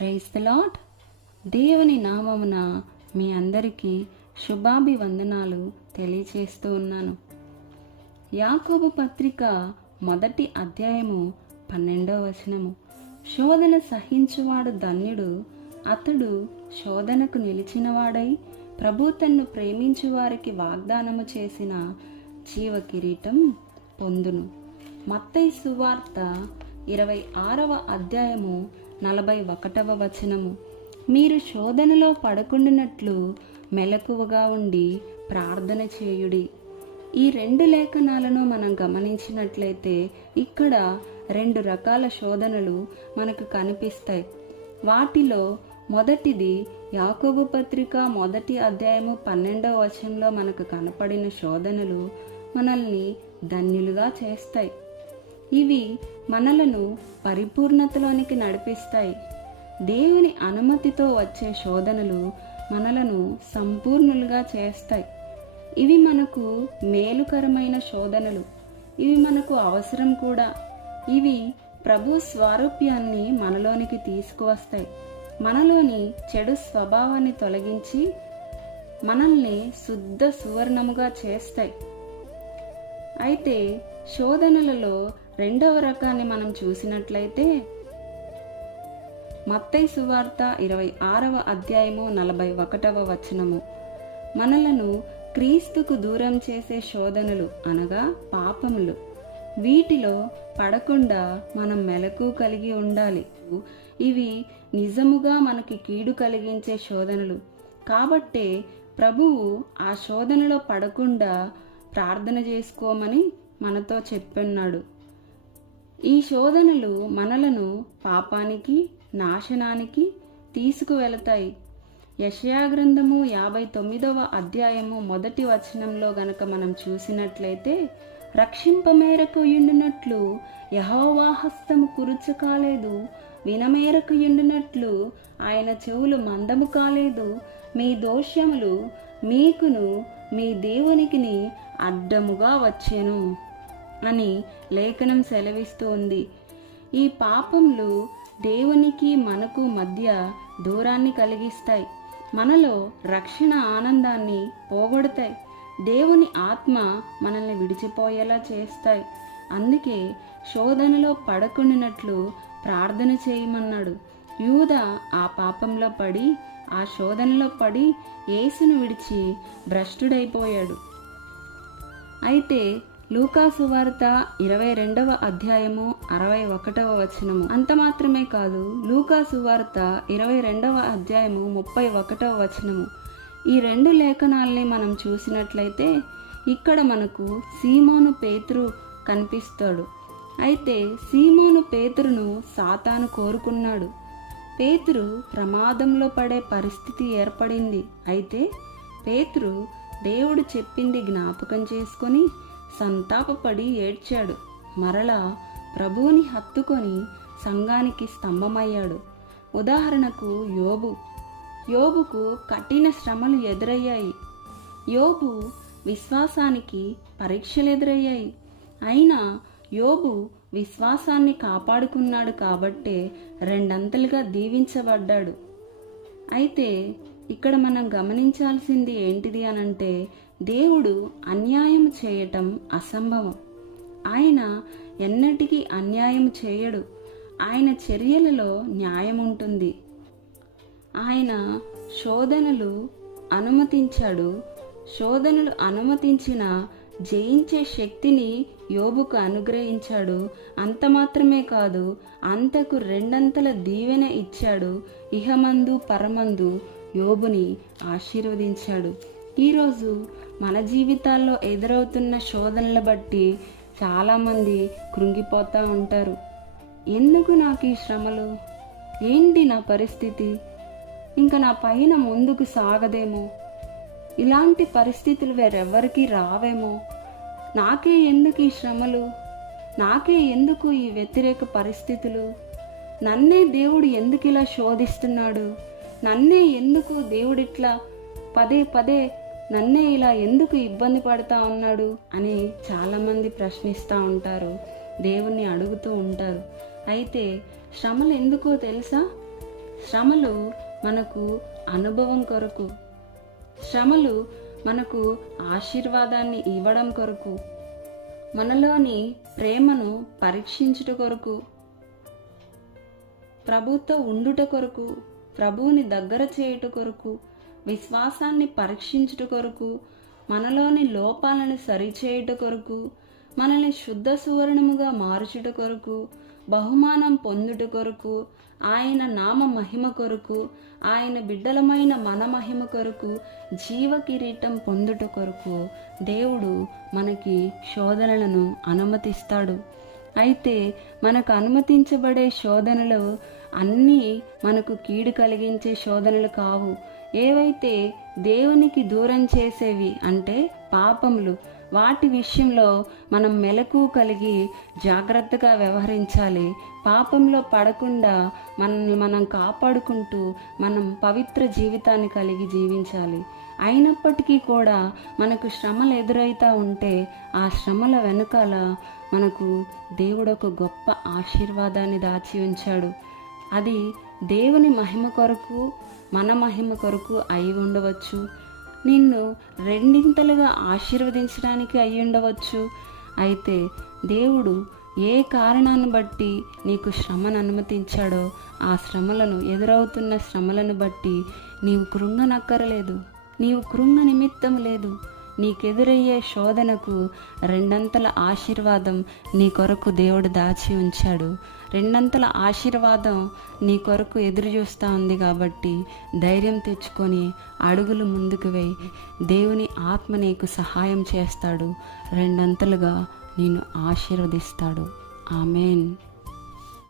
Praise the lord. దేవుని నామమున మీ అందరికీ శుభాభివందనాలు తెలియచేస్తూ ఉన్నాను. యాకోబు పత్రిక 1వ అధ్యాయము 12వ వచనము. శోధన సహించువాడు ధన్యుడు, అతడు శోధనకు నిలిచినవాడై ప్రభు తన్ను ప్రేమించు వారికి వాగ్దానము చేసిన జీవ కిరీటం పొందును. మత్తయి సువార్త 26వ అధ్యాయము 41వ వచనము. మీరు శోధనలో పడకుండానట్లు మెలకువగా ఉండి ప్రార్థన చేయుడి. ఈ 2 లేఖనాలను మనం గమనించినట్లయితే ఇక్కడ 2 రకాల శోధనలు మనకు కనిపిస్తాయి. వాటిలో మొదటిది యాకోబు పత్రిక 1వ అధ్యాయము 12వ వచనంలో మనకు కనపడిన శోధనలు మనల్ని ధన్యులుగా చేస్తాయి. ఇవి మనలను పరిపూర్ణతలోనికి నడిపిస్తాయి. దేవుని అనుమతితో వచ్చే శోధనలు మనలను సంపూర్ణులుగా చేస్తాయి. ఇవి మనకు మేలుకరమైన శోధనలు. ఇవి మనకు అవసరం కూడా. ఇవి ప్రభు స్వారూప్యాన్ని మనలోనికి తీసుకువస్తాయి. మనలోని చెడు స్వభావాన్ని తొలగించి మనల్ని శుద్ధ సువర్ణముగా చేస్తాయి. అయితే శోధనలలో 2వ రకాన్ని మనం చూసినట్లయితే మత్తయి సువార్త 26వ అధ్యాయము 41వ వచనము. మనలను క్రీస్తుకు దూరం చేసే శోధనలు అనగా పాపములు. వీటిలో పడకుండా మనం మెలకు కలిగి ఉండాలి. ఇవి నిజముగా మనకి కీడు కలిగించే శోధనలు. కాబట్టే ప్రభువు ఆ శోధనలో పడకుండా ప్రార్థన చేసుకోమని మనతో చెప్పున్నాడు. ఈ శోధనలు మనలను పాపానికి, నాశనానికి తీసుకువెళతాయి. యెషయా గ్రంథము 59వ అధ్యాయము 1వ వచనంలో గనక మనం చూసినట్లయితే, రక్షింపమేరకు యుండినట్లు యెహోవా హస్తము కురుచు కాలేదు, వినమేరకు యుండినట్లు ఆయన చెవులు మందము కాలేదు, మీ దోషములు మీకును మీ దేవునికిని అడ్డముగా వచ్చెను అని లేఖనం సెలవిస్తూ ఉంది. ఈ పాపములు దేవునికి మనకు మధ్య దూరాన్ని కలిగిస్తాయి. మనలో రక్షణ ఆనందాన్ని పోగొడతాయి. దేవుని ఆత్మ మనల్ని విడిచిపోయేలా చేస్తాయి. అందుకే శోధనలో పడకుండానట్లు ప్రార్థన చేయమన్నాడు. యూదా ఆ పాపంలో పడి, ఆ శోధనలో పడి యేసును విడిచి భ్రష్టుడైపోయాడు. అయితే లూకా సువార్త 22వ అధ్యాయము 61వ వచనము. అంత మాత్రమే కాదు, లూకా సువార్త 22వ అధ్యాయము 31వ వచనము. ఈ 2 లేఖనాల్ని మనం చూసినట్లయితే ఇక్కడ మనకు సీమోను పేతురు కనిపిస్తాడు. అయితే సీమోను పేతురును సాతాను కోరుకున్నాడు. పేతురు ప్రమాదంలో పడే పరిస్థితి ఏర్పడింది. అయితే పేతురు దేవుడు చెప్పింది జ్ఞాపకం చేసుకొని సంతాపపడి ఏడ్చాడు. మరలా ప్రభువుని హత్తుకొని సంఘానికి స్తంభమయ్యాడు. ఉదాహరణకు యోబుకు కఠిన శ్రమలు ఎదురయ్యాయి. యోబు విశ్వాసానికి పరీక్షలు ఎదురయ్యాయి. అయినా యోబు విశ్వాసాన్ని కాపాడుకున్నాడు కాబట్టే 2 అంతలుగా దీవించబడ్డాడు. అయితే ఇక్కడ మనం గమనించాల్సింది ఏంటిది అనంటే, దేవుడు అన్యాయం చేయటం అసంభవం. ఆయన ఎన్నటికీ అన్యాయం చేయడు. ఆయన చర్యలలో న్యాయం ఉంటుంది. ఆయన శోధనలు అనుమతించాడు. శోధనలు అనుమతించిన జయించే శక్తిని యోబుకు అనుగ్రహించాడు. అంత మాత్రమే కాదు, అంతకు 2 అంతల దీవెన ఇచ్చాడు. ఇహమందు పరమందు యోబుని ఆశీర్వదించాడు. ఈరోజు మన జీవితాల్లో ఎదురవుతున్న శోధనలు బట్టి చాలామంది కృంగిపోతూ ఉంటారు. ఎందుకు నాకు ఈ శ్రమలు? ఏంటి నా పరిస్థితి? ఇంకా నా పైన ముందుకు సాగదేమో, ఇలాంటి పరిస్థితులు వేరెవ్వరికీ రావేమో, నాకే ఎందుకు ఈ శ్రమలు, నాకే ఎందుకు ఈ వ్యతిరేక పరిస్థితులు, నన్నే దేవుడు ఎందుకు ఇలా శోధిస్తున్నాడు, నన్నే ఎందుకు దేవుడిట్లా పదే పదే నన్నే ఇలా ఎందుకు ఇబ్బంది పడుతూ ఉన్నాడు అని చాలామంది ప్రశ్నిస్తూ ఉంటారు, దేవుణ్ణి అడుగుతూ ఉంటారు. అయితే శ్రమలు ఎందుకో తెలుసా? శ్రమలు మనకు అనుభవం కొరకు, శ్రమలు మనకు ఆశీర్వాదాన్ని ఇవ్వడం కొరకు, మనలోని ప్రేమను పరీక్షించుట కొరకు, ప్రభుతో ఉండుట కొరకు, ప్రభువుని దగ్గర చేయుట కొరకు, విశ్వాసాన్ని పరీక్షించుట కొరకు, మనలోని లోపాలను సరిచేయుట కొరకు, మనల్ని శుద్ధ సువర్ణముగా మార్చుట కొరకు, బహుమానం పొందుట కొరకు, ఆయన నామ మహిమ కొరకు, ఆయన బిడ్డలమైన మన మహిమ కొరకు, జీవ కిరీటం పొందుట కొరకు దేవుడు మనకి శోధనలను అనుమతిస్తాడు. అయితే మనకు అనుమతించబడే శోధనలు అన్నీ మనకు కీడు కలిగించే శోధనలు కావు. ఏవైతే దేవునికి దూరం చేసేవి అంటే పాపములు, వాటి విషయంలో మనం మెలకువ కలిగి జాగ్రత్తగా వ్యవహరించాలి. పాపంలో పడకుండా మనల్ని మనం కాపాడుకుంటూ మనం పవిత్ర జీవితాన్ని కలిగి జీవించాలి. అయినప్పటికీ కూడా మనకు శ్రమలు ఎదురైతా ఉంటే ఆ శ్రమల వెనుకాల మనకు దేవుడు ఒక గొప్ప ఆశీర్వాదాన్ని దాచి ఉంచాడు. అది దేవుని మహిమ కొరకు, మన మహిమ కొరకు అయి ఉండవచ్చు. నిన్ను రెండింతలుగా ఆశీర్వదించడానికి అయి ఉండవచ్చు. అయితే దేవుడు ఏ కారణాన్ని బట్టి నీకు శ్రమను అనుమతించాడో ఆ శ్రమలను, ఎదురవుతున్న శ్రమలను బట్టి నీవు కృంగనక్కరలేదు, నీవు కృంగ నిమిత్తం లేదు. నీకెదురయ్యే శోధనకు రెండంతల ఆశీర్వాదం నీ కొరకు దేవుడు దాచి ఉంచాడు. రెండంతల ఆశీర్వాదం నీ కొరకు ఎదురు చూస్తూ ఉంది. కాబట్టి ధైర్యం తెచ్చుకొని అడుగులు ముందుకు వేయి. దేవుని ఆత్మ నీకు సహాయం చేస్తాడు, రెండంతలుగా నిన్ను ఆశీర్వదిస్తాడు. ఆమేన్.